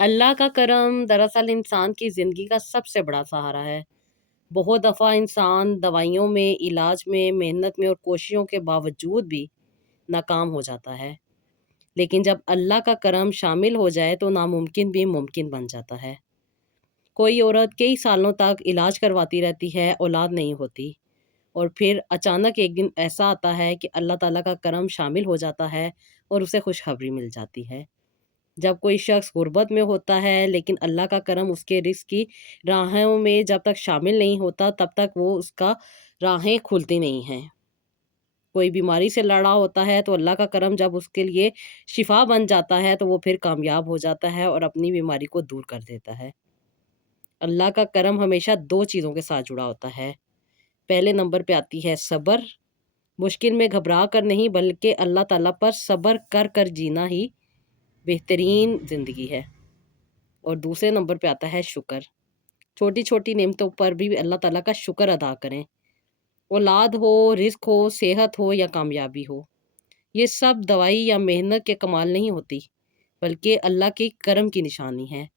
اللہ का करम दरअसल इंसान की ज़िंदगी का सबसे बड़ा सहारा है। बहुत दफ़ा इंसान दवाइयों में, इलाज में, मेहनत में और कोशिशों के बावजूद भी नाकाम हो जाता है। लेकिन जब अल्लाह का करम शामिल हो जाए तो नामुमकिन भी मुमकिन बन जाता है। कोई औरत कई सालों तक इलाज करवाती रहती है, औलाद नहीं होती और फिर अचानक एक दिन ऐसा आता है कि अल्लाह ताला का करम शामिल हो जाता है और उसे खुशखबरी मिल जाती है। जब कोई शख्स गुर्बत में होता है लेकिन अल्लाह का करम उसके रिस्क की राहों में जब तक शामिल नहीं होता तब तक वो उसका राहें खुलती नहीं हैं। कोई बीमारी से लड़ा होता है तो अल्लाह का करम जब उसके लिए शिफा बन जाता है तो वो फिर कामयाब हो जाता है और अपनी बीमारी को दूर कर देता है। अल्लाह का करम हमेशा 2 चीज़ों के साथ जुड़ा होता है। पहले नंबर पे आती है सब्र, मुश्किल में घबरा कर नहीं बल्कि अल्लाह ताला पर सब्र कर कर जीना ही बेहतरीन ज़िंदगी है। और दूसरे नंबर पे आता है शुक्र। छोटी-छोटी नेमतों पर भी अल्लाह ताला का शुक्र अदा करें। औलाद हो, रिज़्क हो, सेहत हो या कामयाबी हो, ये सब दवाई या मेहनत के कमाल नहीं होती, बल्कि अल्लाह के करम की निशानी है।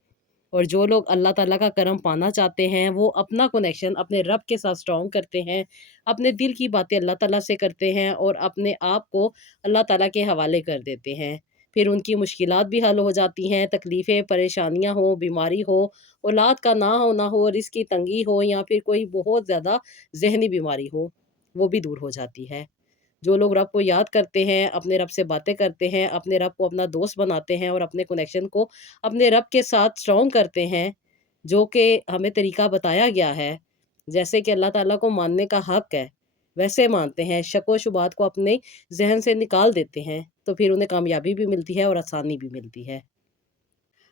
और जो लोग अल्लाह ताला का करम पाना चाहते हैं, वो अपना कनेक्शन अपने रब के साथ स्ट्रॉन्ग करते हैं, अपने दिल की बातें अल्लाह ताला से करते हैं और अपने आप को अल्लाह ताला के हवाले कर देते हैं। फिर उनकी मुश्किलात भी हल हो जाती हैं, तकलीफ़ें, परेशानियाँ हो, बीमारी हो, औलाद का ना होना हो, रिज़्क की तंगी हो या फिर कोई बहुत ज़्यादा ज़हनी बीमारी हो, वो भी दूर हो जाती है। जो लोग रब को याद करते हैं, अपने रब से बातें करते हैं, अपने रब को अपना दोस्त बनाते हैं और अपने कनेक्शन को अपने रब के साथ स्ट्रॉन्ग करते हैं, जो कि हमें तरीका बताया गया है। जैसे कि अल्लाह ताला को मानने का हक़ है, वैसे मानते हैं, शक व शुबहात को अपने ज़हन से निकाल देते हैं, तो फिर उन्हें कामयाबी भी मिलती है और आसानी भी मिलती है।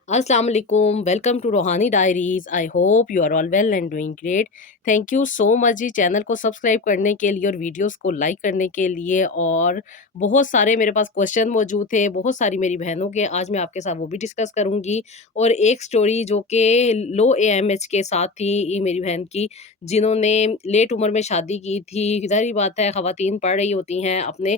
अस्सलाम वालेकुम, welcome to Ruhani diaries. I hope you are all well and doing great. Thank you so much जी चैनल को सब्सक्राइब करने के लिए और वीडियोस को लाइक करने के लिए। और बहुत सारे मेरे पास क्वेश्चन मौजूद थे, बहुत सारी मेरी बहनों के, आज मैं आपके साथ वो भी डिस्कस करूँगी। और एक स्टोरी जो कि लो एएमएच के साथ थी, ये मेरी बहन की, जिन्होंने लेट उम्र में शादी की थी। ज़ाहिर बात है ख़वातीन पढ़ रही होती हैं अपने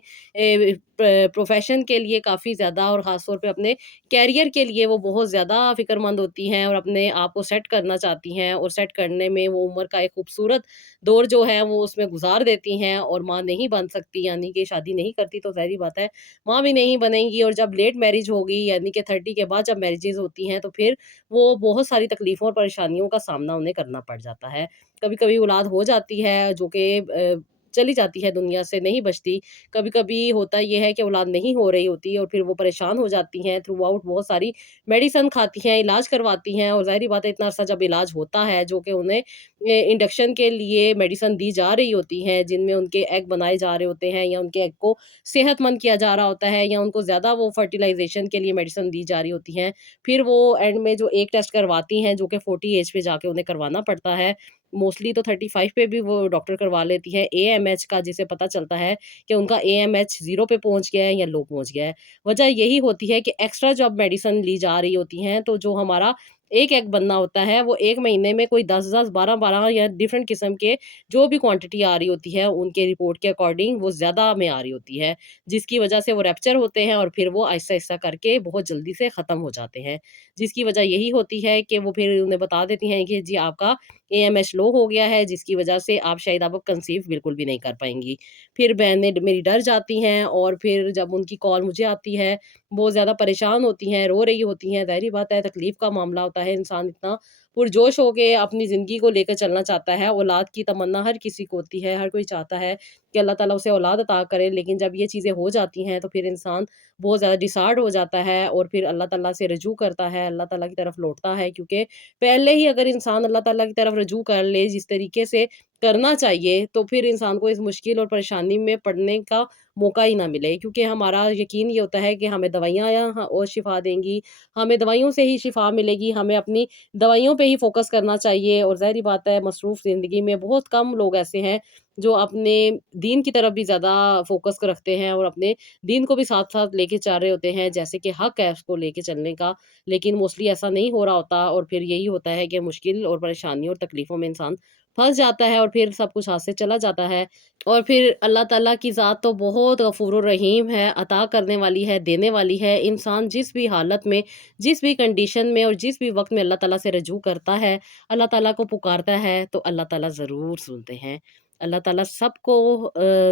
प्रोफ़ेशन के लिए काफ़ी ज़्यादा और ख़ास तौर पे अपने कैरियर के लिए वो बहुत ज़्यादा फ़िक्रमंद होती हैं और अपने आप को सेट करना चाहती हैं और सेट करने में वो उम्र का एक खूबसूरत दौर जो है वो उसमें गुज़ार देती हैं और माँ नहीं बन सकती, यानी कि शादी नहीं करती तो ज़ाहिर-सी बात है माँ भी नहीं बनेंगी। और जब लेट मैरिज होगी यानी कि 30 के बाद जब मैरिजेज़ होती हैं तो फिर वो बहुत सारी तकलीफ़ों और परेशानियों का सामना उन्हें करना पड़ जाता है। कभी-कभी औलाद हो जाती है जो कि चली जाती है दुनिया से, नहीं बचती। कभी-कभी होता ये है कि औलाद नहीं हो रही होती और फिर वो परेशान हो जाती हैं, थ्रू आउट बहुत सारी मेडिसिन खाती हैं, इलाज करवाती हैं और ज़ाहिर-सी बात है इतना अरसा जब इलाज होता है जो कि उन्हें इंडक्शन के लिए मेडिसिन दी जा रही होती हैं, जिनमें उनके एग बनाए जा रहे होते हैं या उनके एग को सेहतमंद किया जा रहा होता है या उनको ज़्यादा वो फर्टिलाइज़ेशन के लिए मेडिसिन दी जा रही होती हैं। फिर वो एंड में जो एक टेस्ट करवाती हैं जो कि 40 एज पे जाके उन्हें करवाना पड़ता है। मोस्टली तो 35 पे भी वो डॉक्टर करवा लेती हैं, एएमएच का, जिसे पता चलता है कि उनका एएमएच 0 पे पहुँच गया है या लो पहुँच गया है। वजह यही होती है कि एक्स्ट्रा जब मेडिसिन ली जा रही होती हैं, तो जो हमारा एक एग बनना होता है, वो 1 महीने में कोई 10-10, 12-12 या डिफरेंट किस्म के जो भी क्वांटिटी आ रही होती है, उनके रिपोर्ट के अकॉर्डिंग वो ज़्यादा में आ रही होती है, जिसकी वजह से वो रप्चर होते हैं और फिर वो आहिस्ता-आहिस्ता करके बहुत जल्दी से ख़त्म हो जाते हैं। जिसकी वजह यही होती है कि वो फिर उन्हें बता देती हैं कि जी आपका एएमएच लो हो गया है, जिसकी वजह से आप शायद आप कंसीव बिल्कुल भी नहीं कर पाएँगी। फिर बहनें मेरी डर जाती हैं और फिर जब उनकी कॉल मुझे आती है, बहुत ज़्यादा परेशान होती हैं, रो रही होती हैं। ज़ाहिर-सी बात है तकलीफ़ का मामला होता है, इंसान इतना पुरजोश होके अपनी ज़िंदगी को लेकर चलना चाहता है। औलाद की तमन्ना हर किसी को होती है, हर कोई चाहता है कि अल्लाह ताला उसे औलाद अता करे, लेकिन जब ये चीज़ें हो जाती हैं, तो फिर इंसान बहुत ज़्यादा डिसहार्ट हो जाता है और फिर अल्लाह ताला से रुजू करता है, अल्लाह ताला की तरफ लौटता है। क्योंकि पहले ही अगर इंसान अल्लाह ताला की तरफ रुजू कर ले जिस तरीके से करना चाहिए, तो फिर इंसान को इस मुश्किल और परेशानी में पड़ने का मौका ही ना मिले। क्योंकि हमारा यकीन ये होता है कि हमें दवाइयाँ या और शिफ़ा देंगी, हमें दवाइयों से ही शिफ़ा मिलेगी, हमें अपनी दवाइयों पे ही फ़ोकस करना चाहिए। और ज़ाहिर-सी बात है मसरूफ़ ज़िंदगी में बहुत कम लोग ऐसे हैं जो अपने दीन की तरफ भी ज़्यादा फ़ोकस रखते हैं और अपने दीन को भी साथ-साथ लेके चल रहे होते हैं, जैसे कि हक़ है उसको लेके चलने का। लेकिन मोस्टली ऐसा नहीं हो रहा होता और फिर यही होता है कि मुश्किल और परेशानियों और तकलीफ़ों में इंसान फँस जाता है और फिर सब कुछ हाथ से चला जाता है। और फिर अल्लाह ताला की ज़ात तो बहुत गफ़ूर रहीम है, अता करने वाली है, देने वाली है। इंसान जिस भी हालत में, जिस भी कंडीशन में और जिस भी वक़्त में अल्लाह ताला से रजू करता है, अल्लाह ताला को पुकारता है, तो अल्लाह ताला ज़रूर सुनते हैं। अल्लाह ताला सबको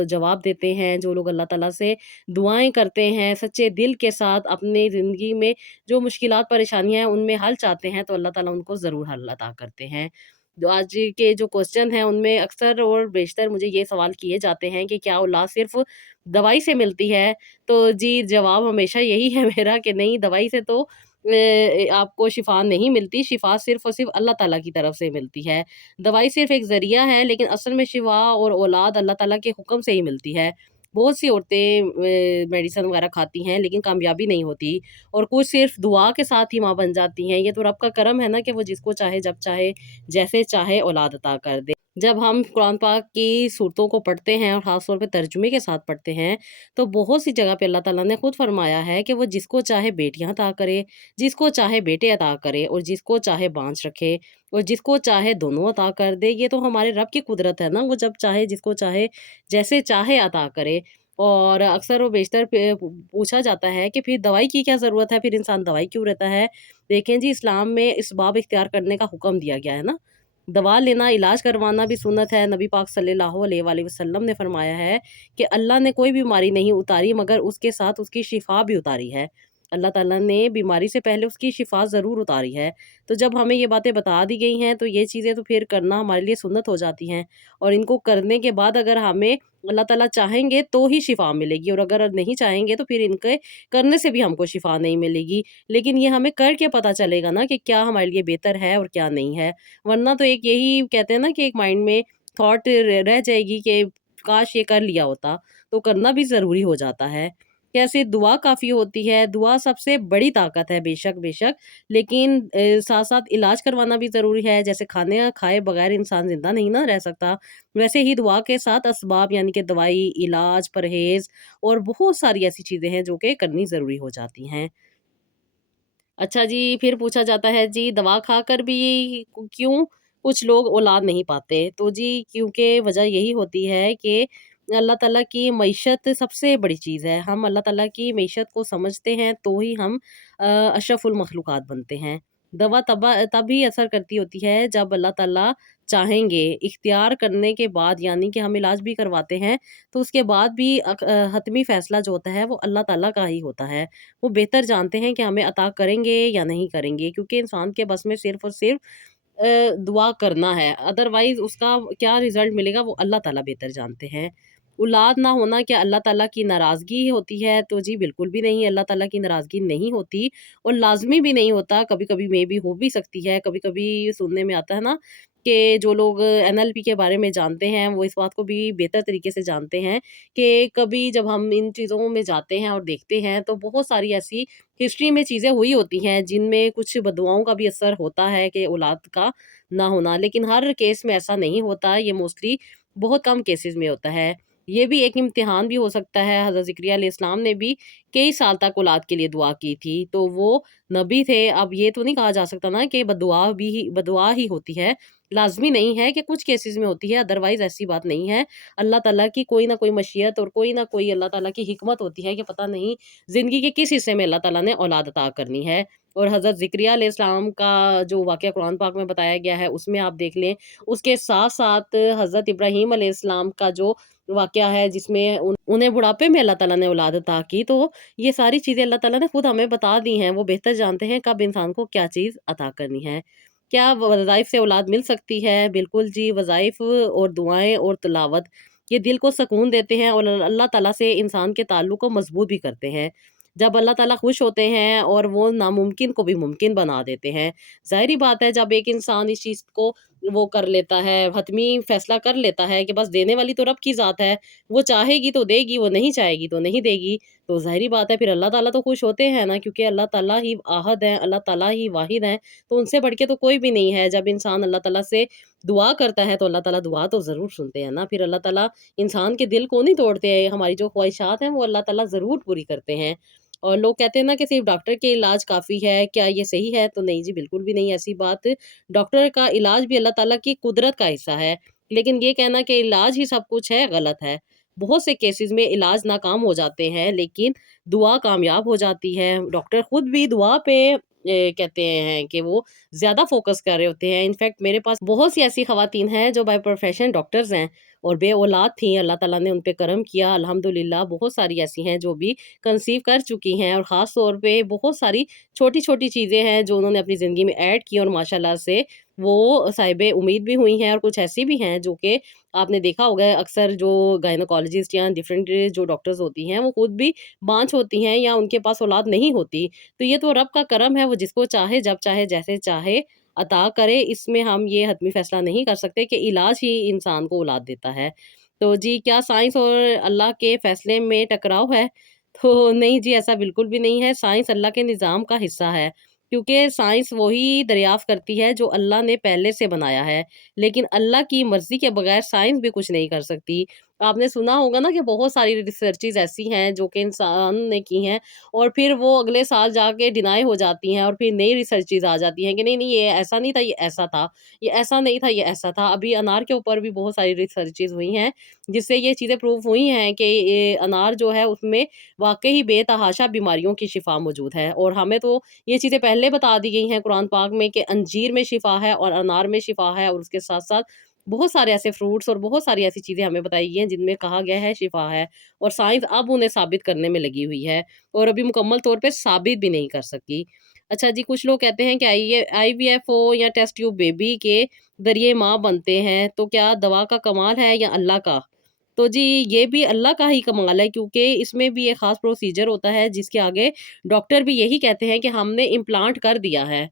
जवाब देते हैं। जो लोग अल्लाह ताला से दुआएँ करते हैं, सच्चे दिल के साथ अपनी ज़िंदगी में जो मुश्किलात, परेशानियाँ हैं, उनमें हल चाहते हैं, तो अल्लाह ताला उनको ज़रूर हल अता करते हैं। जो आज के जो क्वेश्चन हैं उनमें अक्सर और बेशतर मुझे ये सवाल किए जाते हैं कि क्या औलाद सिर्फ़ दवाई से मिलती है? तो जी, जवाब हमेशा यही है मेरा कि नहीं, दवाई से तो आपको शिफ़ा नहीं मिलती, शिफ़ा सिर्फ़ और सिर्फ़ अल्लाह ताला की तरफ से मिलती है। दवाई सिर्फ़ एक ज़रिया है, लेकिन असल में शिफ़ा और औलाद अल्लाह ताला के हुक्म से ही मिलती है। बहुत सी औरतें मेडिसिन वग़ैरह खाती हैं, लेकिन कामयाबी नहीं होती, और कुछ सिर्फ़ दुआ के साथ ही माँ बन जाती हैं। ये तो रब का करम है ना कि वो जिसको चाहे, जब चाहे, जैसे चाहे औलाद अता कर दे। जब हम कुरान पाक की सूरतों को पढ़ते हैं और ख़ास तौर पे तर्जुमे के साथ पढ़ते हैं, तो बहुत सी जगह पे अल्लाह ताला ने खुद फ़रमाया है कि वो जिसको चाहे बेटियाँ अता करे, जिसको चाहे बेटे अता करे, और जिसको चाहे बाँझ रखे, और जिसको चाहे दोनों अता कर दे। ये तो हमारे रब की कुदरत है ना, वो जब चाहे, जिसको चाहे, जैसे चाहे अता करे। और अक्सर व बेशतर पूछा जाता है कि फिर दवाई की क्या ज़रूरत है, फिर इंसान दवाई क्यों लेता है? देखें जी, इस्लाम में इसबाब इख्तियार करने का हुक्म दिया गया है ना। दवा लेना, इलाज करवाना भी सुन्नत है। नबी पाक सल्लल्लाहु अलैहि वसल्लम ने फरमाया है कि अल्लाह ने कोई बीमारी नहीं उतारी मगर उसके साथ उसकी शिफ़ा भी उतारी है। अल्लाह ताला ने बीमारी से पहले उसकी शिफ़ा ज़रूर उतारी है। तो जब हमें ये बातें बता दी गई हैं, तो ये चीज़ें तो फिर करना हमारे लिए सुन्नत हो जाती हैं। और इनको करने के बाद अगर हमें अल्लाह ताला चाहेंगे तो ही शिफ़ा मिलेगी, और अगर नहीं चाहेंगे तो फिर इनके करने से भी हमको शिफ़ा नहीं मिलेगी। लेकिन ये हमें करके पता चलेगा ना कि क्या हमारे लिए बेहतर है और क्या नहीं है। वरना तो एक यही कहते हैं ना कि एक माइंड में थॉट रह जाएगी कि काश ये कर लिया होता, तो करना भी ज़रूरी हो जाता है। कैसे दुआ काफ़ी होती है, दुआ सबसे बड़ी ताकत है, बेशक, बेशक, लेकिन साथ-साथ इलाज करवाना भी ज़रूरी है। जैसे खाने खाए बगैर इंसान ज़िंदा नहीं ना रह सकता, वैसे ही दुआ के साथ असबाब यानी कि दवाई, इलाज, परहेज़ और बहुत सारी ऐसी चीज़ें हैं जो कि करनी ज़रूरी हो जाती हैं। अच्छा जी, फिर पूछा जाता है जी, दवा खाकर भी क्यों कुछ लोग औलाद नहीं पाते? तो जी, क्योंकि वजह यही होती है कि अल्लाह ताला की मईशत सबसे बड़ी चीज़ है। हम अल्लाह ताला की मईशत को समझते हैं तो ही हम अशरफुल मखलूक़ात बनते हैं। दवा तभी असर करती होती है जब अल्लाह ताला चाहेंगे। इख्तियार करने के बाद यानी कि हम इलाज भी करवाते हैं, तो उसके बाद भी हतमी फ़ैसला जो होता है वो अल्लाह ताला का ही होता है। वो बेहतर जानते हैं कि हमें अता करेंगे या नहीं करेंगे, क्योंकि इंसान के बस में सिर्फ़ और सिर्फ़ दुआ करना है, अदरवाइज़ उसका क्या रिज़ल्ट मिलेगा वो अल्लाह ताला बेहतर जानते हैं। औलाद ना होना क्या अल्लाह ताला की नाराज़गी होती है? तो जी बिल्कुल भी नहीं, अल्लाह ताला की नाराज़गी नहीं होती, और लाज़मी भी नहीं होता, कभी-कभी मेबी हो भी सकती है। कभी-कभी सुनने में आता है ना कि जो लोग एनएलपी के बारे में जानते हैं, वो इस बात को भी बेहतर तरीके से जानते हैं कि कभी जब हम इन चीज़ों में जाते हैं और देखते हैं, तो बहुत सारी ऐसी हिस्ट्री में चीज़ें हुई होती हैं, जिनमें कुछ बददुआओं का भी असर होता है कि औलाद का ना होना। लेकिन हर केस में ऐसा नहीं होता, ये मोस्टली बहुत कम केसेज़ में होता है। ये भी एक इम्तिहान भी हो सकता है। हज़रत ज़िकरिया अलैहिस्सलाम ने भी कई साल तक औलाद के लिए दुआ की थी, तो वो नबी थे। अब ये तो नहीं कहा जा सकता ना कि बददुआ ही होती है। लाज़मी नहीं है कि कुछ केसेज़ में होती है, अदरवाइज़ ऐसी बात नहीं है। अल्लाह ताला की कोई ना कोई मशीयत और कोई ना कोई अल्लाह ताला की हिकमत होती है कि पता नहीं ज़िंदगी के किस हिस्से में अल्लाह ताला ने औलाद अता करनी है। और हज़रत ज़िकरिया अलैहिस्सलाम का जो वाक़या कुरान पाक में बताया गया है, उसमें आप देख लें। उसके साथ-साथ हज़रत इब्राहीम अलैहिस्सलाम का जो वाक़या है, जिसमें उन्हें बुढ़ापे में अल्लाह ताला ने औलाद अता की, तो ये सारी चीज़ें अल्लाह ताला ने खुद हमें बता दी हैं। वो बेहतर जानते हैं कब इंसान को क्या चीज़ अता करनी है। क्या वज़ाइफ से औलाद मिल सकती है? बिल्कुल जी, वज़ाइफ और दुआएँ और तिलावत ये दिल को सुकून देते हैं और अल्लाह ताला से इंसान के ताल्लुक को मज़बूत भी करते हैं। जब अल्लाह ताला खुश होते हैं और वो नामुमकिन को भी मुमकिन बना देते हैं। ज़ाहिर-सी बात है, जब एक इंसान इस चीज़ को वो कर लेता है, हतमी फ़ैसला कर लेता है कि बस देने वाली तो रब की ज़ात है, वो चाहेगी तो देगी, वो नहीं चाहेगी तो नहीं देगी। तो ज़ाहिर-सी बात है, फिर अल्लाह ताला तो खुश होते हैं ना, क्योंकि अल्लाह ताला ही अहद हैं, अल्लाह ताला ही वाहिद हैं, तो उनसे बढ़ के तो कोई भी नहीं है। जब इंसान अल्लाह ताला से दुआ करता है, तो अल्लाह ताला दुआ तो ज़रूर सुनते हैं ना। फिर अल्लाह ताला इंसान के दिल को नहीं तोड़ते हैं, हमारी जो ख्वाहिशात हैं, वो अल्लाह ताला ज़रूर पूरी करते हैं। और लोग कहते हैं ना कि सिर्फ डॉक्टर के इलाज काफ़ी है, क्या ये सही है? तो नहीं जी, बिल्कुल भी नहीं ऐसी बात। डॉक्टर का इलाज भी अल्लाह ताला की कुदरत का हिस्सा है, लेकिन ये कहना कि इलाज ही सब कुछ है, गलत है। बहुत से केसेज़ में इलाज नाकाम हो जाते हैं, लेकिन दुआ कामयाब हो जाती है। डॉक्टर खुद भी दुआ पे कहते हैं कि वो ज़्यादा फ़ोकस कर रहे होते हैं। इनफैक्ट मेरे पास बहुत सी ऐसी ख़वातीन हैं जो बाय प्रोफ़ेशन डॉक्टर्स हैं और बे-औलाद थीं, अल्लाह ताला ने उन पे करम किया अल्हम्दुलिल्लाह। बहुत सारी ऐसी हैं जो भी कंसीव कर चुकी हैं और ख़ास तौर पे बहुत सारी छोटी-छोटी चीज़ें हैं जो उन्होंने अपनी ज़िंदगी में ऐड की और माशाल्लाह से वो साहिबे उम्मीद भी हुई हैं और कुछ ऐसी भी हैं जो कि आपने देखा होगा अक्सर जो गायनोकोलॉजिस्ट या डिफरेंट जो डॉक्टर्स होती हैं, वो खुद भी बांझ होती हैं या उनके पास औलाद नहीं होती। तो ये तो रब का करम है, वो जिसको चाहे, जब चाहे, जैसे चाहे अता करे। इसमें हम ये हतमी फैसला नहीं कर सकते कि इलाज ही इंसान को औलाद देता है। तो जी, क्या साइंस और अल्लाह के फैसले में टकराव है? तो नहीं जी, ऐसा बिल्कुल भी नहीं है। साइंस अल्लाह के निज़ाम का हिस्सा है, क्योंकि साइंस वही दरियाफ़्त करती है जो अल्लाह ने पहले से बनाया है। लेकिन अल्लाह की मर्ज़ी के बगैर साइंस भी कुछ नहीं कर सकती। आपने सुना होगा ना कि बहुत सारी रिसर्चेज़ ऐसी हैं जो कि इंसान ने की हैं और फिर वो अगले साल जाके डिनाई हो जाती हैं और फिर नई रिसर्चेज़ आ जाती हैं कि नहीं, नहीं ये ऐसा नहीं था, ये ऐसा था। ये ऐसा नहीं था, ये ऐसा था। अभी अनार के ऊपर भी बहुत सारी रिसर्चेज़ हुई हैं, जिससे ये चीज़ें प्रूव हुई हैं कि ये अनार जो है उसमें वाक़ई बेतहाशा बीमारियों की शिफ़ा मौजूद है और हमें तो ये चीज़ें पहले बता दी गई हैं कुरान पाक में कि अंजीर में शिफ़ा है और अनार में शिफ़ा है और उसके साथ-साथ बहुत सारे ऐसे फ्रूट्स और बहुत सारी ऐसी चीज़ें हमें बताई गई हैं जिनमें कहा गया है शिफ़ा है और साइंस अब उन्हें साबित करने में लगी हुई है और अभी मुकम्मल तौर पे साबित भी नहीं कर सकी। अच्छा जी, कुछ लोग कहते हैं कि आईवीएफ हो या टेस्ट ट्यूब बेबी के ज़रिए माँ बनते हैं, तो क्या दवा का कमाल है या अल्लाह का? तो जी, ये भी अल्लाह का ही कमाल है क्योंकि इसमें भी एक ख़ास प्रोसीजर होता है जिसके आगे डॉक्टर भी यही कहते हैं कि हमने इम्प्लांट कर दिया है।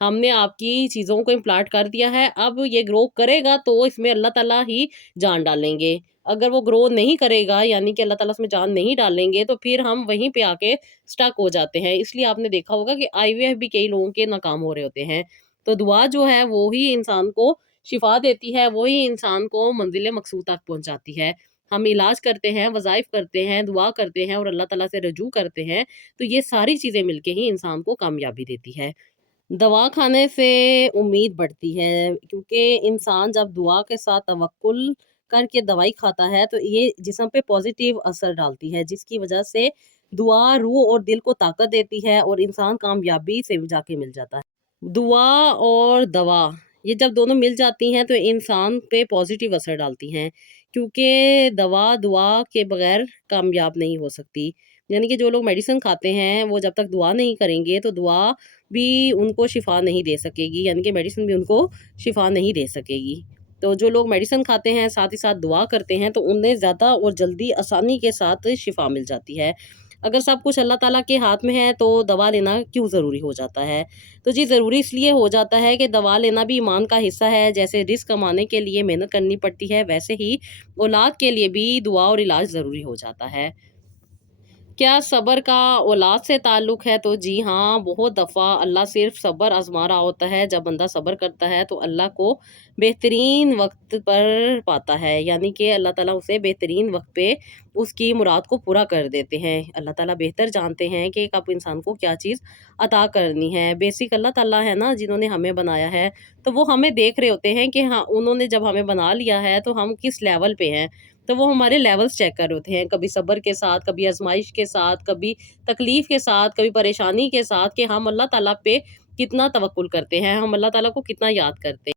हमने आपकी चीज़ों को इम्प्लांट कर दिया है, अब ये ग्रो करेगा तो इसमें अल्लाह ताला ही जान डालेंगे। अगर वो ग्रो नहीं करेगा यानी कि अल्लाह ताला उसमें जान नहीं डालेंगे तो फिर हम वहीं पे आके स्टक हो जाते हैं। इसलिए आपने देखा होगा कि आईवीएफ भी कई लोगों के नाकाम हो रहे होते हैं। तो दुआ जो है वो ही इंसान को शिफ़ा देती है, वो ही इंसान को मंज़िल मक़सूद तक पहुँचाती है। हम इलाज करते हैं, वज़ाइफ़ करते हैं, दुआ करते हैं और अल्लाह ताला से रजू करते हैं, तो ये सारी चीज़ें मिलके ही इंसान को कामयाबी देती है। दवा खाने से उम्मीद बढ़ती है क्योंकि इंसान जब दुआ के साथ तवक्कुल करके दवाई खाता है तो ये जिस्म पे पॉजिटिव असर डालती है जिसकी वजह से दुआ रूह और दिल को ताकत देती है और इंसान कामयाबी से जाके मिल जाता है। दुआ और दवा ये जब दोनों मिल जाती हैं तो इंसान पे पॉजिटिव असर डालती हैं क्योंकि दवा दुआ के बगैर कामयाब नहीं हो सकती। यानी कि जो लोग मेडिसिन खाते हैं वो जब तक दुआ नहीं करेंगे तो दुआ भी उनको शिफा नहीं दे सकेगी, यानी कि मेडिसिन भी उनको शिफा नहीं दे सकेगी। तो जो लोग मेडिसिन खाते हैं साथ ही साथ दुआ करते हैं तो उन्हें ज़्यादा और जल्दी आसानी के साथ शिफा मिल जाती है। अगर सब कुछ अल्लाह ताला के हाथ में है तो दवा लेना क्यों ज़रूरी हो जाता है? तो जी, ज़रूरी इसलिए हो जाता है कि दवा लेना भी ईमान का हिस्सा है। जैसे रिज़्क कमाने के लिए मेहनत करनी पड़ती है, वैसे ही औलाद के लिए भी दुआ और इलाज ज़रूरी हो जाता है। क्या सब्र का औलाद से ताल्लुक़ है? तो जी हाँ, बहुत दफ़ा अल्लाह सिर्फ़ सब्र आज़मा रहा होता है। जब बंदा सब्र करता है तो अल्लाह को बेहतरीन वक़्त पर पाता है। यानी कि अल्लाह ताला उसे बेहतरीन वक़्त पे उसकी मुराद को पूरा कर देते हैं। अल्लाह ताला बेहतर जानते हैं कि कब इंसान को क्या चीज़ अता करनी है। बेसिक अल्लाह ताला है ना जिन्होंने हमें बनाया है, तो वो हमें देख रहे होते हैं कि हाँ, उन्होंने जब हमें बना लिया है तो हम किस लेवल पे हैं। तो वो हमारे लेवल्स चेक कर रहे होते हैं, कभी सब्र के साथ, कभी आज़माइश के साथ, कभी तकलीफ़ के साथ, कभी परेशानी के साथ कि हम अल्लाह ताला पे कितना तवक्कुल करते हैं, हम अल्लाह ताला को कितना याद करते हैं।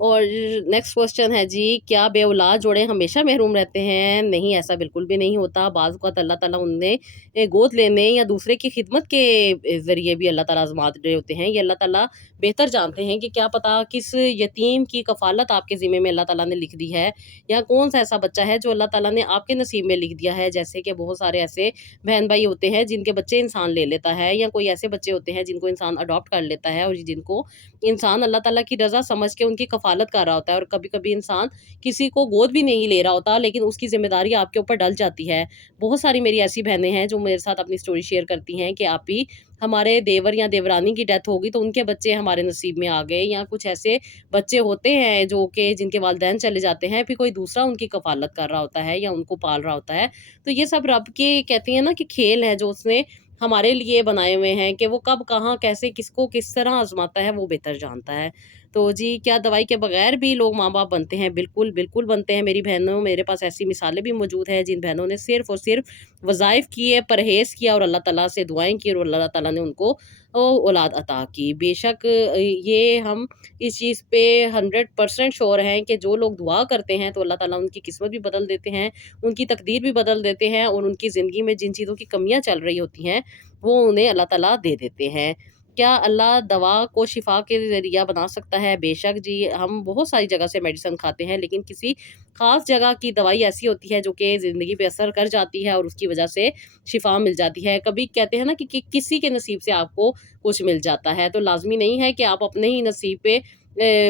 और नेक्स्ट क्वेश्चन है जी, क्या बे-औलाद जोड़े हमेशा महरूम रहते हैं? नहीं, ऐसा बिल्कुल भी नहीं होता। बाज़ औक़ात अल्लाह ताला उन्हें गोद लेने या दूसरे की खिदमत के ज़रिए भी अल्लाह ताला आज़मा रहे होते हैं। ये अल्लाह ताला बेहतर जानते हैं कि क्या पता किस यतीम की कफ़ालत आपके ज़िम्मे में अल्लाह ताला ने लिख दी है या कौन-सा ऐसा बच्चा है जो अल्लाह ताला ने आपके नसीब में लिख दिया है। जैसे कि बहुत सारे ऐसे बहन-भाई होते हैं जिनके बच्चे इंसान ले लेता है या कोई ऐसे बच्चे होते हैं जिनको इंसान अडॉप्ट कर लेता है और जिनको इंसान अल्लाह ताला की रज़ा समझ के उनकी कफ़ालत कर रहा होता है और कभी-कभी इंसान किसी को गोद भी नहीं ले रहा होता, लेकिन उसकी ज़िम्मेदारी आपके ऊपर डल जाती है। बहुत सारी मेरी ऐसी बहनें हैं जो मेरे साथ अपनी स्टोरी शेयर करती हैं कि आप ही हमारे देवर या देवरानी की डेथ हो गई तो उनके बच्चे हमारे नसीब में आ गए या कुछ ऐसे बच्चे होते हैं जो कि जिनके वालिदैन चले जाते हैं, फिर कोई दूसरा उनकी कफ़ालत कर रहा होता है या उनको पाल रहा होता है। तो ये सब रब के कहती हैं ना कि खेल है जो उसने हमारे लिए बनाए हुए हैं कि वो कब कहाँ कैसे किसको किस तरह आजमाता है वो बेहतर जानता है। तो जी, क्या दवाई के बगैर भी लोग माँ बाप बनते हैं? बिल्कुल बिल्कुल बनते हैं मेरी बहनों, मेरे पास ऐसी मिसालें भी मौजूद हैं जिन बहनों ने सिर्फ़ और सिर्फ़ वज़ाइफ़ किए, परहेज़ किया और अल्लाह ताला से दुआएँ की और अल्लाह ताला ने उनको औलाद अता की। बेशक ये हम इस चीज़ पे 100% श्योर हैं कि जो लोग दुआ करते हैं तो अल्लाह ताला उनकी किस्मत भी बदल देते हैं, उनकी तकदीर भी बदल देते हैं और उनकी ज़िंदगी में जिन चीज़ों की कमियाँ चल रही होती हैं, वो उन्हें अल्लाह ताला दे देते हैं। क्या अल्लाह दवा को शिफ़ा के ज़रिया बना सकता है? बेशक जी, हम बहुत सारी जगह से मेडिसिन खाते हैं, लेकिन किसी ख़ास जगह की दवाई ऐसी होती है जो कि ज़िंदगी पे असर कर जाती है और उसकी वजह से शिफ़ा मिल जाती है। कभी कहते हैं ना कि किसी के नसीब से आपको कुछ मिल जाता है, तो लाज़मी नहीं है कि आप अपने ही नसीब पे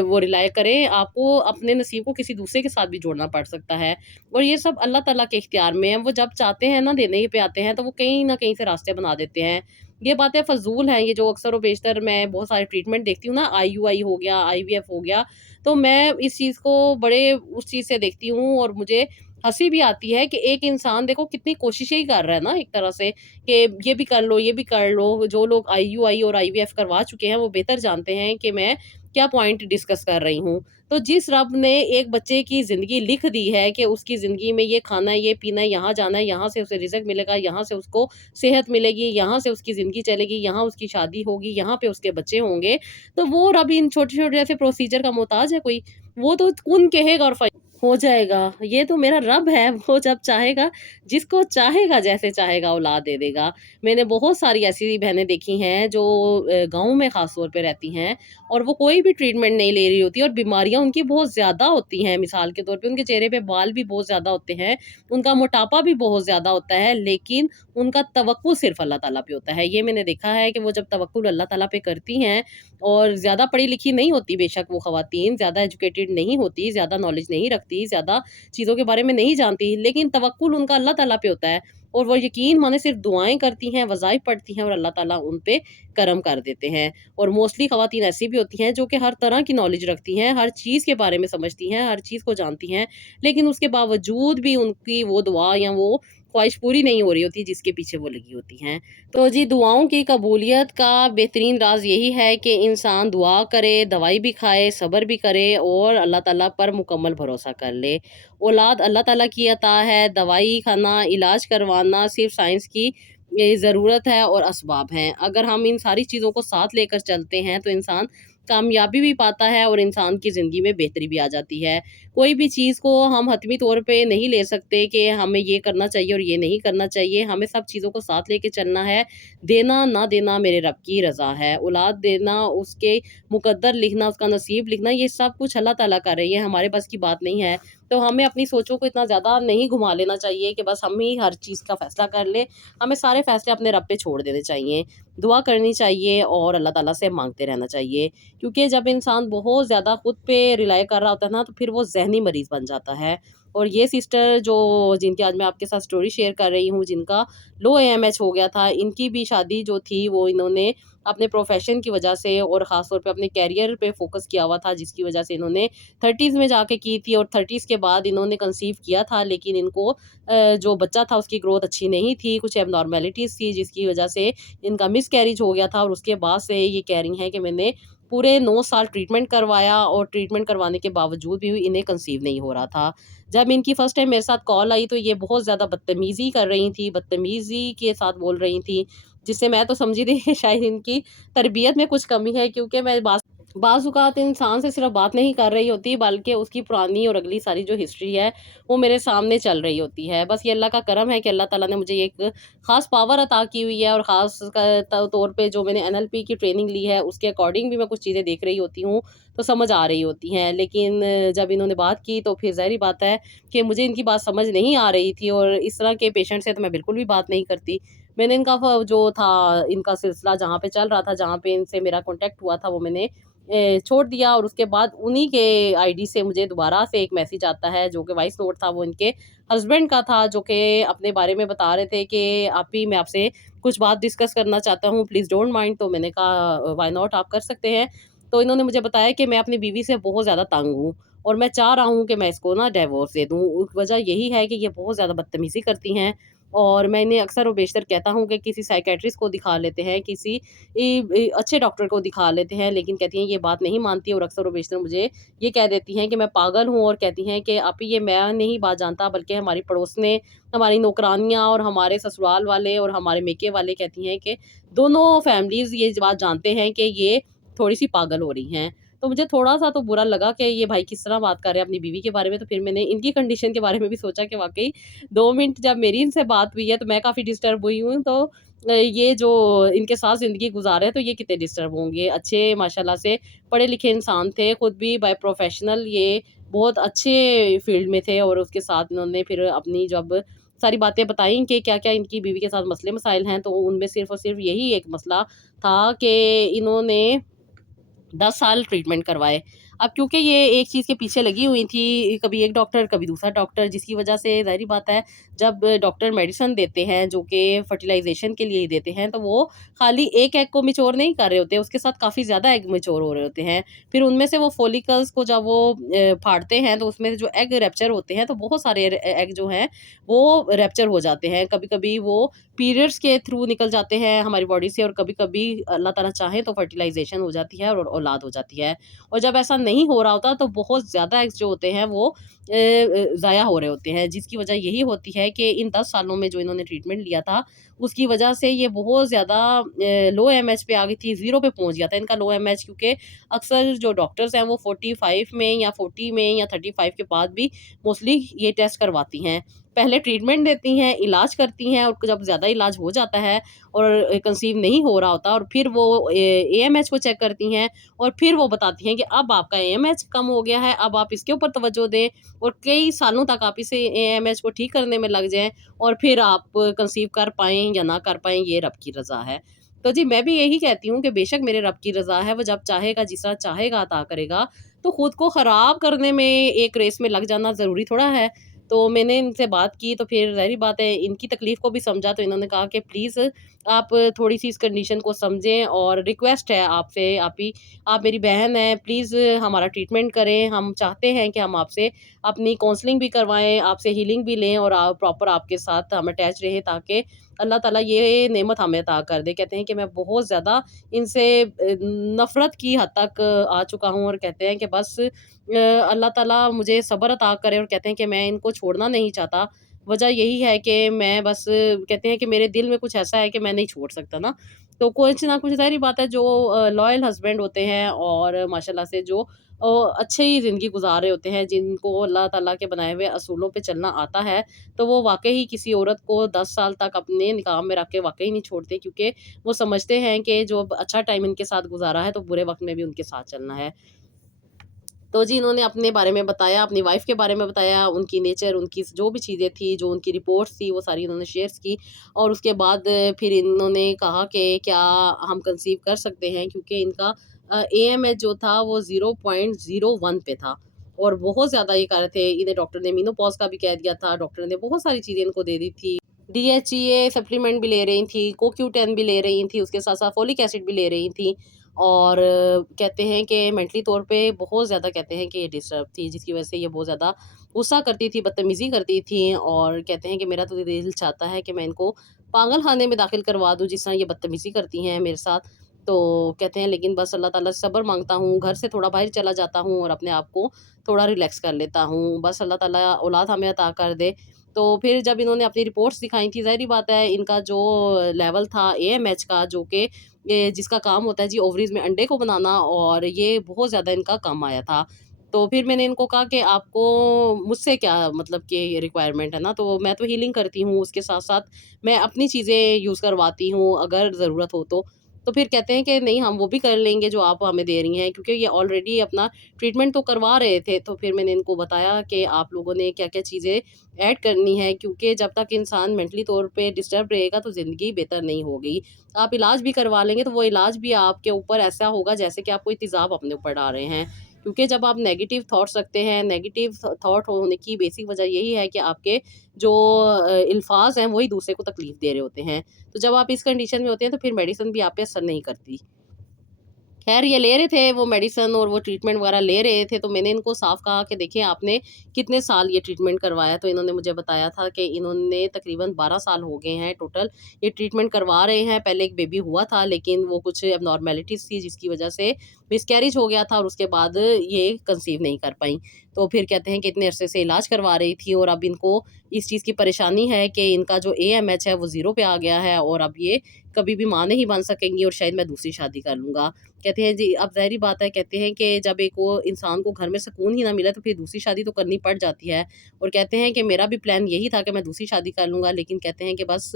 वो रिलाय करें, आपको अपने नसीब को किसी दूसरे के साथ भी जोड़ना पड़ सकता है और ये सब अल्लाह ताला के इख्तियार में है। वो जब चाहते हैं ना देने ही पे आते हैं, तो वो कहीं न कहीं से रास्ते बना देते हैं। ये बातें फ़ज़ूल हैं, ये जो अक्सर और बेशतर मैं बहुत सारे ट्रीटमेंट देखती हूँ ना, आईयूआई हो गया, आईवीएफ हो गया, तो मैं इस चीज़ को बड़े उस चीज़ से देखती हूँ और मुझे हँसी भी आती है कि एक इंसान देखो कितनी कोशिशें ही कर रहा है ना एक तरह से कि ये भी कर लो, ये भी कर लो। जो लोग आईयूआई और आईवीएफ करवा चुके हैं, वो बेहतर जानते हैं कि मैं क्या पॉइंट डिस्कस कर रही हूँ। तो जिस रब ने एक बच्चे की ज़िंदगी लिख दी है कि उसकी ज़िंदगी में ये खाना है, ये पीना है, यहाँ जाना है, यहाँ से उसे रिज़्क मिलेगा, यहाँ से उसको सेहत मिलेगी, यहाँ से उसकी ज़िंदगी चलेगी, यहाँ उसकी शादी होगी, यहाँ पे उसके बच्चे होंगे। तो वो रब इन छोटे-छोटे ऐसे प्रोसीजर का मोहताज है कोई? वो तो कुन कहेगा और हो जाएगा। ये तो मेरा रब है, वो जब चाहेगा, जिसको चाहेगा जैसे चाहेगा औलाद दे देगा। मैंने बहुत सारी ऐसी बहनें देखी हैं जो गाँव में ख़ास तौर पे रहती हैं और वो कोई भी ट्रीटमेंट नहीं ले रही होती और बीमारियाँ उनकी बहुत ज़्यादा होती हैं। मिसाल के तौर पे उनके चेहरे पे बाल भी बहुत ज़्यादा होते हैं, उनका मोटापा भी बहुत ज़्यादा होता है, लेकिन उनका तवक्कुल सिर्फ़ अल्लाह ताला पे होता है। ये मैंने देखा है कि वो जब तवक्कुल अल्लाह ताला पे करती हैं और ज़्यादा पढ़ी-लिखी नहीं होती बेशक वो ख़वातीन, ज़्यादा एजुकेटेड नहीं होती, ज़्यादा नॉलेज नहीं रखती, ज़्यादा चीज़ों के बारे में नहीं जानती, लेकिन तवक्कुल उनका अल्लाह ताला पे होता है और वो यकीन माने सिर्फ़ दुआएँ करती हैं, वज़ाइफ़ पढ़ती हैं और अल्लाह ताला उन पे करम कर देते हैं। और मोस्टली ख़वातीन ऐसी भी होती हैं जो कि हर तरह की नॉलेज रखती हैं, हर चीज़ के बारे में समझती हैं, हर चीज़ को जानती हैं, लेकिन उसके बावजूद भी उनकी वो दुआ या वो ख़्वाहिश पूरी नहीं हो रही होती जिसके पीछे वो लगी होती हैं। तो जी, दुआओं की कबूलियत का बेहतरीन राज़ यही है कि इंसान दुआ करे, दवाई भी खाए, सब्र भी करे और अल्लाह ताला पर मुकम्मल भरोसा कर ले। औलाद अल्लाह ताला की अता है, दवाई खाना, इलाज करवाना सिर्फ़ साइंस की ज़रूरत है और असबाब हैं। अगर हम इन सारी चीज़ों को साथ लेकर चलते हैं तो इंसान कामयाबी भी पाता है और इंसान की ज़िंदगी में बेहतरी भी आ जाती है। कोई भी चीज़ को हम हतमी तौर पे नहीं ले सकते कि हमें ये करना चाहिए और ये नहीं करना चाहिए। हमें सब चीज़ों को साथ लेके चलना है। देना ना देना मेरे रब की रज़ा है। औलाद देना, उसके मुक़द्दर लिखना, उसका नसीब लिखना, ये सब कुछ अल्लाह ताला का है, ये हमारे बस की बात नहीं है। तो हमें अपनी सोचों को इतना ज़्यादा नहीं घुमा लेना चाहिए कि बस हम ही हर चीज़ का फ़ैसला कर लें। हमें सारे फ़ैसले अपने रब पे छोड़ देने चाहिए। दुआ करनी चाहिए और अल्लाह ताला से माँगते रहना चाहिए। क्योंकि जब इंसान बहुत ज़्यादा खुद पे रिलाय कर रहा होता है ना, तो फिर वो ज़हनी मरीज़ बन जाता है। और ये सिस्टर जो जिनकी आज मैं आपके साथ स्टोरी शेयर कर रही हूँ, जिनका लो एएमएच हो गया था, इनकी भी शादी जो थी वो इन्होंने अपने प्रोफ़ेशन की वजह से और ख़ास तौर पे अपने करियर पे फ़ोकस किया हुआ था, जिसकी वजह से इन्होंने 30s में जाके की थी और 30s के बाद इन्होंने कंसीव किया था, लेकिन इनको जो बच्चा था उसकी ग्रोथ अच्छी नहीं थी, कुछ एबनॉर्मेलिटीज़ थी जिसकी वजह से इनका मिसकैरेज हो गया था और उसके बाद से ये कह रही हैं कि मैंने पूरे 9 साल ट्रीटमेंट करवाया और ट्रीटमेंट करवाने के बावजूद भी इन्हें कंसीव नहीं हो रहा था। जब इनकी फर्स्ट टाइम मेरे साथ कॉल आई तो ये बहुत ज़्यादा बदतमीज़ी कर रही थी, बदतमीज़ी के साथ बोल रही थी, जिससे मैं तो समझी थी कि शायद इनकी तरबियत में कुछ कमी है, क्योंकि मैं बाज़ औक़ात इंसान से सिर्फ़ बात नहीं कर रही होती, बल्कि उसकी पुरानी और अगली सारी जो हिस्ट्री है, वो मेरे सामने चल रही होती है। बस ये अल्लाह का करम है कि अल्लाह ताला ने मुझे एक ख़ास पावर अता की हुई है और ख़ास तौर पे जो मैंने एनएलपी की ट्रेनिंग ली है, उसके अकॉर्डिंग भी मैं कुछ चीज़ें देख रही होती हूँ, तो समझ आ रही होती हैं। लेकिन जब इन्होंने बात की तो फिर ज़ाहिर-सी बात है कि मुझे इनकी बात समझ नहीं आ रही थी और इस तरह के पेशेंट से तो मैं बिल्कुल भी बात नहीं करती। मैंने इनका जो था, इनका सिलसिला जहाँ पे चल रहा था, जहाँ पे इनसे मेरा कॉन्टैक्ट हुआ था, वो मैंने छोड़ दिया और उसके बाद उन्हीं के आईडी से मुझे दोबारा से एक मैसेज आता है, जो कि वॉइस नोट था, वो इनके हस्बैंड का था, जो कि अपने बारे में बता रहे थे कि "आपी, मैं आपसे कुछ बात डिस्कस करना चाहता हूँ, प्लीज़ डोंट माइंड।" तो मैंने कहा व्हाई नॉट, आप कर सकते हैं। तो इन्होंने मुझे बताया कि मैं अपनी बीवी से बहुत ज़्यादा तंग हूँ और मैं चाह रहा हूँ कि मैं इसको ना डिवोर्स दे दूँ। वजह यही है कि ये बहुत ज़्यादा बदतमीज़ी करती हैं اور मैं इन्हें अक्सर व बेशतर कहता हूँ कि किसी साइकियाट्रिस्ट को दिखा लेते हैं, किसी अच्छे डॉक्टर को दिखा लेते हैं, लेकिन कहती हैं ये बात नहीं मानती और अक्सर व बेशतर मुझे ये कह देती हैं कि मैं पागल हूँ, और कहती हैं कि आप ये मैं नहीं बात जानता बल्कि हमारी पड़ोसनें, हमारी नौकरानियाँ और हमारे ससुराल वाले और हमारे मेके वाले कहती हैं कि दोनों फैमिलीज़ ये बात जानते हैं कि ये थोड़ी-सी पागल हो रही हैं। तो मुझे थोड़ा-सा तो बुरा लगा कि ये भाई किस तरह बात कर रहे हैं अपनी बीवी के बारे में, तो फिर मैंने इनकी कंडीशन के बारे में भी सोचा कि वाक़ई 2 मिनट जब मेरी इनसे बात हुई है तो मैं काफ़ी डिस्टर्ब हुई हूँ, तो ये जो इनके साथ ज़िंदगी गुज़ार रहे हैं तो ये कितने डिस्टर्ब होंगे। अच्छे माशाल्लाह से पढ़े-लिखे इंसान थे, खुद भी बाय प्रोफ़ेशनल ये बहुत अच्छे फ़ील्ड में थे, और उसके साथ इन्होंने फिर अपनी जब सारी बातें बताई कि क्या-क्या इनकी बीवी के साथ मसले-मसाइल हैं, तो उनमें सिर्फ़ और सिर्फ़ यही एक मसला था कि इन्होंने 10 साल ट्रीटमेंट करवाए। अब क्योंकि ये एक चीज़ के पीछे लगी हुई थी, कभी एक डॉक्टर, कभी दूसरा डॉक्टर, जिसकी वजह से ज़ाहिर-सी बात है, जब डॉक्टर मेडिसिन देते हैं, जो कि फर्टिलाइज़ेशन के लिए ही देते हैं, तो वो खाली एक एग को मैच्योर नहीं कर रहे होते, उसके साथ काफ़ी ज़्यादा एग मैच्योर हो रहे होते हैं। फिर उनमें से वो फॉलिकल्स को जब वो फाड़ते हैं, तो उसमें जो एग रैप्चर होते हैं, तो बहुत सारे एग जो हैं, वो रैप्चर हो जाते हैं। कभी-कभी वो पीरियड्स के थ्रू निकल जाते हैं हमारी बॉडी से, और कभी-कभी अल्लाह ताला चाहे तो फर्टिलाइज़ेशन हो जाती है और औलाद हो जाती है। और जब ऐसा नहीं हो रहा होता तो बहुत ज़्यादा एग्स जो होते हैं वो ज़ाया हो रहे होते हैं, जिसकी वजह यही होती है कि इन 10 सालों में जो इन्होंने ट्रीटमेंट लिया था, उसकी वजह से ये बहुत ज़्यादा लो एमएच पे आ गई थी, 0 पे पहुँच गया था इनका लो एमएच, क्योंकि अक्सर जो डॉक्टर्स हैं वो 45 में या 40 में या 35 के बाद भी मोस्टली ये टेस्ट करवाती हैं। पहले ट्रीटमेंट देती हैं, इलाज करती हैं, और जब ज़्यादा इलाज हो जाता है और कंसीव नहीं हो रहा होता, और फिर वो एएमएच को चेक करती हैं, और फिर वो बताती हैं कि अब आपका एएमएच कम हो गया है, अब आप इसके ऊपर तवज्जो दें, और कई सालों तक आप इसे एएमएच को ठीक करने में लग जाएँ, और फिर आप कंसीव कर पाएँ या ना कर पाएँ, ये रब की रज़ा है। तो जी, मैं भी यही कहती हूँ कि बेशक मेरे रब की रज़ा है, वो जब चाहेगा, जिस तरह चाहेगा अता करेगा। तो खुद को ख़राब करने में एक रेस में लग जाना ज़रूरी थोड़ा है। तो मैंने इनसे बात की, तो फिर ज़ाहिर बात है इनकी तकलीफ़ को भी समझा, तो इन्होंने कहा कि प्लीज़ आप थोड़ी-सी इस कंडीशन को समझें, और रिक्वेस्ट है आपसे, आप मेरी बहन हैं, प्लीज़ हमारा ट्रीटमेंट करें। हम चाहते हैं कि हम आपसे अपनी काउंसलिंग भी करवाएँ, आपसे हीलिंग भी लें, और आप प्रॉपर आपके साथ हम अटैच रहें, ताकि अल्लाह ताला ये नेमत हमें अता कर दे। कहते हैं कि मैं बहुत ज़्यादा इनसे नफ़रत की हद तक आ चुका हूँ, और कहते हैं कि बस अल्लाह ताला मुझे सब्र अता करे, और कहते हैं कि मैं इनको छोड़ना नहीं चाहता। वजह यही है कि मैं बस कहते हैं कि मेरे दिल में कुछ ऐसा है कि मैं नहीं छोड़ सकता ना। तो कुछ ना कुछ ज़ाहिर-सी बात है, जो लॉयल हस्बैंड होते हैं और माशाल्लाह से जो अच्छी ज़िंदगी गुज़ार रहे होते हैं, जिनको अल्लाह ताला के बनाए हुए असूलों पे चलना आता है, तो वो वाक़ई ही किसी औरत को 10 साल तक अपने निकाह में रख के वाक़ई नहीं छोड़ते, क्योंकि वो समझते हैं कि जो अच्छा टाइम इनके साथ गुज़ारा है, तो बुरे वक़्त में भी उनके साथ चलना है। तो जी, इन्होंने अपने बारे में बताया, अपनी वाइफ़ के बारे में बताया, उनकी नेचर, उनकी जो भी चीज़ें थी, जो उनकी रिपोर्ट्स थी, वो सारी इन्होंने शेयर्स की, और उसके बाद फिर इन्होंने कहा कि क्या हम कंसीव कर सकते हैं, क्योंकि इनका एएमएच जो था वो 0.01 पे था, और बहुत ज़्यादा ये कह रहे थे। इन्हें डॉक्टर ने मेनोपॉज़ का भी कह दिया था, डॉक्टर ने बहुत सारी चीज़ें इनको दे दी थी। डीएचईए सप्लीमेंट भी ले रही थी, CoQ10 भी ले रही थी, उसके साथ-साथ फ़ोलिक एसिड भी ले रही थी, और कहते हैं कि मेंटली तौर पे बहुत ज़्यादा कहते हैं कि ये डिस्टर्ब थी, जिसकी वजह से ये बहुत ज़्यादा गुस्सा करती थी, बदतमीज़ी करती थी, और कहते हैं कि मेरा तो दिल चाहता है कि मैं इनको पागल खाने में दाखिल करवा दूँ, जिस तरह ये बदतमीज़ी करती हैं मेरे साथ। तो कहते हैं लेकिन बस अल्लाह ताला से सब्र माँगता हूँ, घर से थोड़ा बाहर चला जाता हूँ और अपने आप को थोड़ा रिलैक्स कर लेता हूँ। बस अल्लाह ताला औलाद हमें अता कर दे। तो फिर जब इन्होंने अपनी रिपोर्ट्स दिखाई थी, ज़ाहिर-सी बात है इनका जो लेवल था एएमएच का, जो कि जिसका काम होता है जी ओवरीज़ में अंडे को बनाना, और ये बहुत ज़्यादा इनका कम आया था। तो फिर मैंने इनको कहा कि आपको मुझसे क्या मतलब कि रिक्वायरमेंट है ना, तो मैं तो हीलिंग करती हूँ, उसके साथ-साथ मैं अपनी चीज़ें यूज़ करवाती हूँ अगर ज़रूरत हो तो। तो फिर कहते हैं कि नहीं, हम वो भी कर लेंगे जो आप हमें दे रही हैं, क्योंकि ये ऑलरेडी अपना ट्रीटमेंट तो करवा रहे थे। तो फिर मैंने इनको बताया कि आप लोगों ने क्या-क्या चीज़ें ऐड करनी है, क्योंकि जब तक इंसान मेंटली तौर पे डिस्टर्ब रहेगा तो ज़िंदगी बेहतर नहीं होगी। आप इलाज भी करवा लेंगे तो वो इलाज भी आपके ऊपर ऐसा होगा जैसे कि आप कोई तेज़ाब अपने ऊपर डाल रहे हैं। क्योंकि जब आप नेगेटिव थॉट्स रखते हैं, नेगेटिव थॉट होने की बेसिक वजह यही है कि आपके जो अल्फाज़ हैं वही दूसरे को तकलीफ़ दे रहे होते हैं। तो जब आप इस कंडीशन में होते हैं तो फिर मेडिसिन भी आप पे असर नहीं करती। खैर ये ले रहे थे वो मेडिसिन और वो ट्रीटमेंट वगैरह ले रहे थे, तो मैंने इनको साफ़ कहा कि देखिए आपने कितने साल ये ट्रीटमेंट करवाया? तो इन्होंने मुझे बताया था कि इन्होंने तकरीबन 12 साल हो गए हैं टोटल ये ट्रीटमेंट करवा रहे हैं। पहले एक बेबी हुआ था लेकिन वो कुछ एबनॉर्मेलिटीज़ थी जिसकी वजह से मिसकैरेज हो गया था और उसके बाद ये कंसीव नहीं कर पाईं। तो फिर कहते हैं कि इतने अरसे से इलाज करवा रही थी और अब इनको इस चीज़ की परेशानी है कि इनका जो एएमएच है वो ज़ीरो पे आ गया है और अब ये कभी भी माँ नहीं बन सकेंगी और शायद मैं दूसरी शादी कर लूँगा। कहते हैं जी, अब ज़ाहिर-सी बात है, कहते हैं कि जब एक वो इंसान को घर में सुकून ही ना मिले तो फिर दूसरी शादी तो करनी पड़ जाती है। और कहते हैं कि मेरा भी प्लान यही था कि मैं दूसरी शादी कर लूँगा, लेकिन कहते हैं कि बस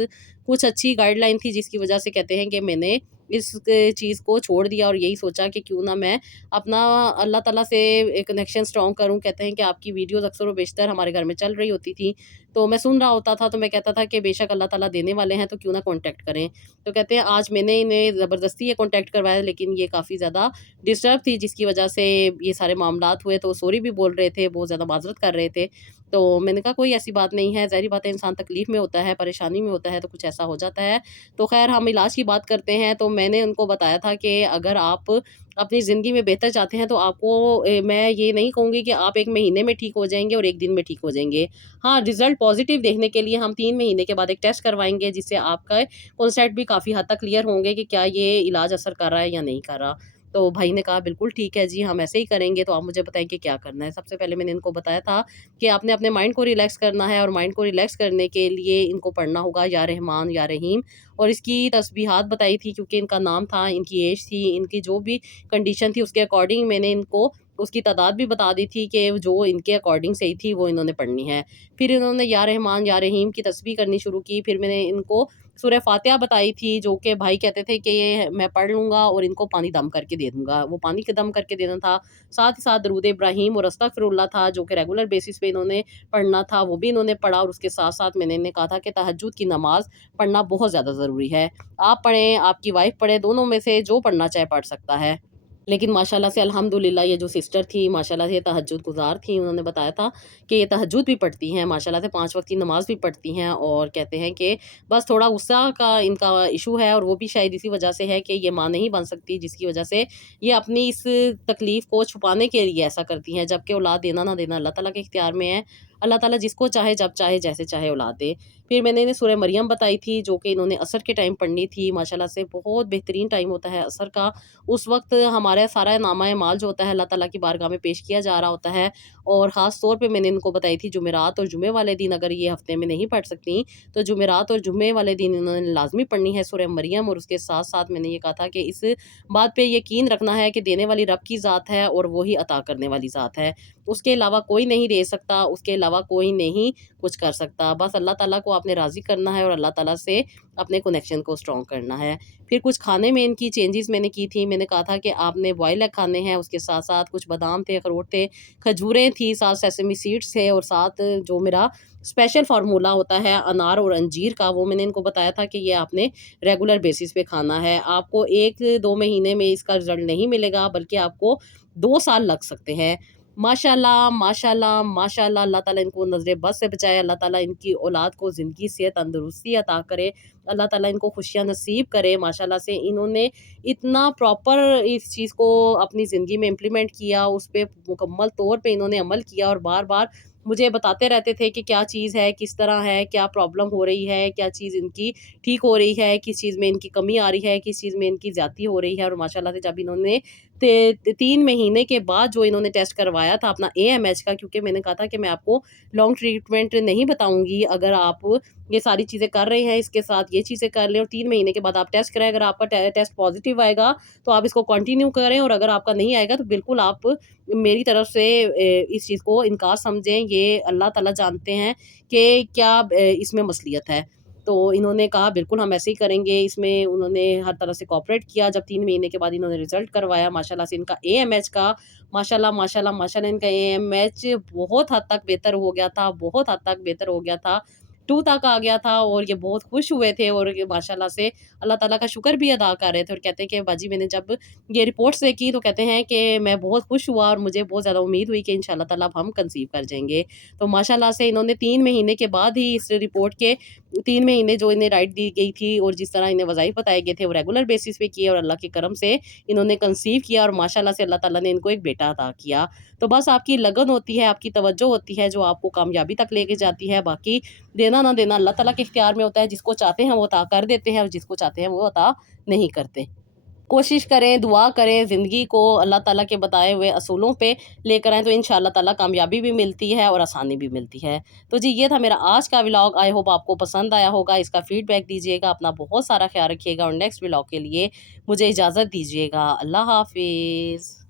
कुछ अच्छी गाइडलाइन थी जिसकी वजह से कहते हैं कि मैंने इस चीज़ को छोड़ दिया और यही सोचा कि क्यों ना मैं अपना अल्लाह ताला से एक कनेक्शन स्ट्रॉन्ग करूँ। कहते हैं कि आपकी वीडियोज़ अक्सर व बेशतर हमारे घर में चल रही होती थी, तो मैं सुन रहा होता था, तो मैं कहता था कि बेशक अल्लाह ताला देने वाले हैं तो क्यों ना कॉन्टैक्ट करें। तो कहते हैं आज मैंने इन्हें ज़बरदस्ती ये कॉन्टैक्ट करवाया लेकिन ये काफ़ी ज़्यादा डिस्टर्ब थी जिसकी वजह से ये सारे मामलात हुए, तो सॉरी भी बोल रहे थे, बहुत ज़्यादा माज़रत कर रहे थे। तो मैंने कहा कोई ऐसी बात नहीं है, ज़ाहिर-सी बात है इंसान तकलीफ़ में होता है, परेशानी में होता है तो कुछ ऐसा हो जाता है। तो ख़ैर हम इलाज की बात करते हैं, तो मैंने उनको बताया था कि अगर आप अपनी ज़िंदगी में बेहतर चाहते हैं तो आपको मैं ये नहीं कहूँगी कि आप 1 महीने में ठीक हो जाएँगे और 1 दिन में ठीक हो जाएँगे। हाँ, रिज़ल्ट पॉज़िटिव देखने के लिए हम 3 महीने के बाद एक टेस्ट करवाएँगे जिससे आपका कॉन्सेप्ट भी काफ़ी हद तक क्लियर होंगे कि क्या ये इलाज असर कर रहा है या नहीं कर रहा। तो भाई ने कहा बिल्कुल ठीक है जी, हम ऐसे ही करेंगे, तो आप मुझे बताएँ कि क्या करना है? सबसे पहले मैंने इनको बताया था कि आपने अपने माइंड को रिलैक्स करना है और माइंड को रिलैक्स करने के लिए इनको पढ़ना होगा या रहमान या रहीम, और इसकी तस्बीहात बताई थी क्योंकि इनका नाम था, इनकी एज थी, इनकी जो भी कंडीशन थी उसके अकॉर्डिंग मैंने इनको उसकी तादाद भी बता दी थी कि जो इनके अकॉर्डिंग सही थी वो इन्होंने पढ़नी है। फिर इन्होंने या रहमान या रहीम की तस्बीह करनी शुरू की, फिर मैंने इनको सूरह फ़ातिहा बताई थी जो कि भाई कहते थे कि ये मैं पढ़ लूँगा और इनको पानी दम करके दे दूँगा, वो पानी के दम करके देना था। साथ ही साथ दरूद इब्राहीम और अस्तगफिरुल्लाह था जो कि रेगुलर बेसिस पे इन्होंने पढ़ना था, वो भी इन्होंने पढ़ा और उसके साथ-साथ मैंने इन्हें कहा था कि तहज्जुद की नमाज़ पढ़ना बहुत ज़्यादा ज़रूरी है। आप पढ़ें, आपकी वाइफ़ पढ़े, दोनों में से जो पढ़ना चाहे पढ़ सकता है। लेकिन माशाल्लाह से अल्हम्दुलिल्लाह ये जो सिस्टर थी माशाल्लाह से तहज्जुद गुज़ार थी। उन्होंने बताया था कि ये तहज्जुद भी पढ़ती हैं, माशाल्लाह से 5 वक़्त की नमाज़ भी पढ़ती हैं और कहते हैं कि बस थोड़ा गुस्सा का इनका इश्यू है और वो भी शायद इसी वजह से है कि ये माँ नहीं बन सकती जिसकी वजह से ये अपनी इस तकलीफ़ को छुपाने के लिए ऐसा करती हैं। जबकि औलाद देना ना देना अल्लाह ताला के इख्तियार में है। अल्लाह ताला जिसको चाहे, जब चाहे, जैसे चाहे औलाद दे। फिर मैंने इन्हें सूरह मरियम बताई थी जो कि इन्होंने असर के टाइम पढ़नी थी। माशाल्लाह से बहुत बेहतरीन टाइम होता है असर का। उस वक़्त हमारा सारा नामा-ए-माल जो होता है अल्लाह ताला की बारगाह में पेश किया जा रहा होता है और ख़ास तौर पे मैंने इनको बताई थी जुमेरात और जुमे वाले दिन अगर ये हफ़्ते में नहीं पढ़ सकती, तो जुमेरात और जुमे वाले दिन इन्होंने लाज़मी पढ़नी है सूरह मरियम और उसके साथ-साथ मैंने ये कहा था कि इस बात पे यकीन रखना है कि देने वाली रब की ज़ात है और वो ही अता करने वाली ज़ात है। उसके अलावा कोई नहीं दे सकता, उसके अलावा कोई नहीं कुछ कर सकता। बस अल्लाह ताला को आपने राज़ी करना है और अल्लाह ताला से अपने कनेक्शन को स्ट्रॉन्ग करना है। फिर कुछ खाने में इनकी चेंजेज़ मैंने की थी। मैंने कहा था कि आपने बॉयल एग खाने हैं, उसके साथ-साथ कुछ बादाम थे, अखरोट थे, खजूरें थी, साथ सेसमी सीड्स थे और साथ जो मेरा स्पेशल फ़ॉर्मूला होता है अनार और अंजीर का, वो मैंने इनको बताया था कि ये आपने रेगुलर बेसिस पे खाना है। आपको 1-2 महीने में इसका रिज़ल्ट नहीं मिलेगा, बल्कि आपको 2 साल लग सकते हैं। माशाल्लाह, माशाल्लाह, माशाल्लाह, अल्लाह ताला इनको नज़र बद से बचाए, अल्लाह ताला इनकी औलाद को ज़िंदगी, सेहत, तंदुरुस्ती अता करे, अल्लाह ताला इनको खुशियाँ नसीब करे। माशाल्लाह से इन्होंने इतना प्रॉपर इस चीज़ को अपनी ज़िंदगी में इम्प्लीमेंट किया, उस पे मुकम्मल तौर पे इन्होंने अमल किया और बार-बार मुझे बताते रहते थे कि क्या चीज़ है, किस तरह है, क्या प्रॉब्लम हो रही है, क्या चीज़ इनकी ठीक हो रही है, किस चीज़ में इनकी कमी आ रही है, किस चीज़ में इनकी ज़्यादती हो रही है। और माशाल्लाह से जब इन्होंने 3 महीने के बाद जो इन्होंने टेस्ट करवाया था अपना एएमएच का, क्योंकि मैंने कहा था कि मैं आपको लॉन्ग ट्रीटमेंट नहीं बताऊँगी, अगर आप ये सारी चीज़ें कर रहे हैं, इसके साथ ये चीज़ें कर लें और 3 महीने के बाद आप टेस्ट कराएँ, अगर आपका टेस्ट पॉज़िटिव आएगा, तो आप इसको कंटिन्यू करें और अगर आपका नहीं आएगा, तो बिल्कुल आप मेरी तरफ से इस चीज़ को इनकार समझें, ये अल्लाह ताला जानते हैं कि क्या इसमें मसलियत है। तो इन्होंने कहा बिल्कुल हम ऐसे ही करेंगे, इसमें उन्होंने हर तरह से कोऑपरेट किया। जब 3 महीने के बाद इन्होंने रिज़ल्ट करवाया माशाल्लाह से इनका एएमएच का माशाल्लाह, माशाल्लाह, माशाल्लाह इनका एएमएच बहुत हद तक बेहतर हो गया था, बहुत हद तक बेहतर हो गया था। 2 तक आ गया था और ये बहुत खुश हुए थे और ये माशाल्लाह से अल्लाह ताला का शुक्र भी अदा कर रहे थे और कहते हैं कि बाजी मैंने जब ये रिपोर्ट्स देखी तो कहते हैं कि मैं बहुत खुश हुआ और मुझे बहुत ज़्यादा उम्मीद हुई कि इंशाल्लाह ताला अब हम कंसीव कर जाएँगे। तो माशाल्लाह से इन्होंने 3 महीने के बाद ही इस रिपोर्ट के 3 महीने जो इन्हें डाइट दी गई थी और जिस तरह इन्हें वज़ाइफ बताए गए थे वो रेगुलर बेसिस पे किए और अल्लाह के करम से इन्होंने कंसीव किया और माशाल्लाह से अल्लाह ताला ने इनको एक बेटा अता किया। तो बस आपकी लगन होती है, आपकी तवज्जो होती है जो आपको कामयाबी तक लेके जाती है। बाकी देना ना देना अल्लाह ताला के इख्तियार में होता है, जिसको चाहते हैं वो अता कर देते हैं और जिसको चाहते हैं वो अता नहीं करते। कोशिश करें, दुआ करें, ज़िंदगी को अल्लाह ताला के बताए हुए असूलों पे लेकर आएँ तो इंशाअल्लाह ताला कामयाबी भी मिलती है और आसानी भी मिलती है। तो जी ये था मेरा आज का व्लॉग, आई होप आपको पसंद आया होगा। इसका फीडबैक दीजिएगा, अपना बहुत सारा ख़्याल रखिएगा और नेक्स्ट व्लॉग के लिए मुझे इजाज़त दीजिएगा। अल्लाह हाफ़िज़।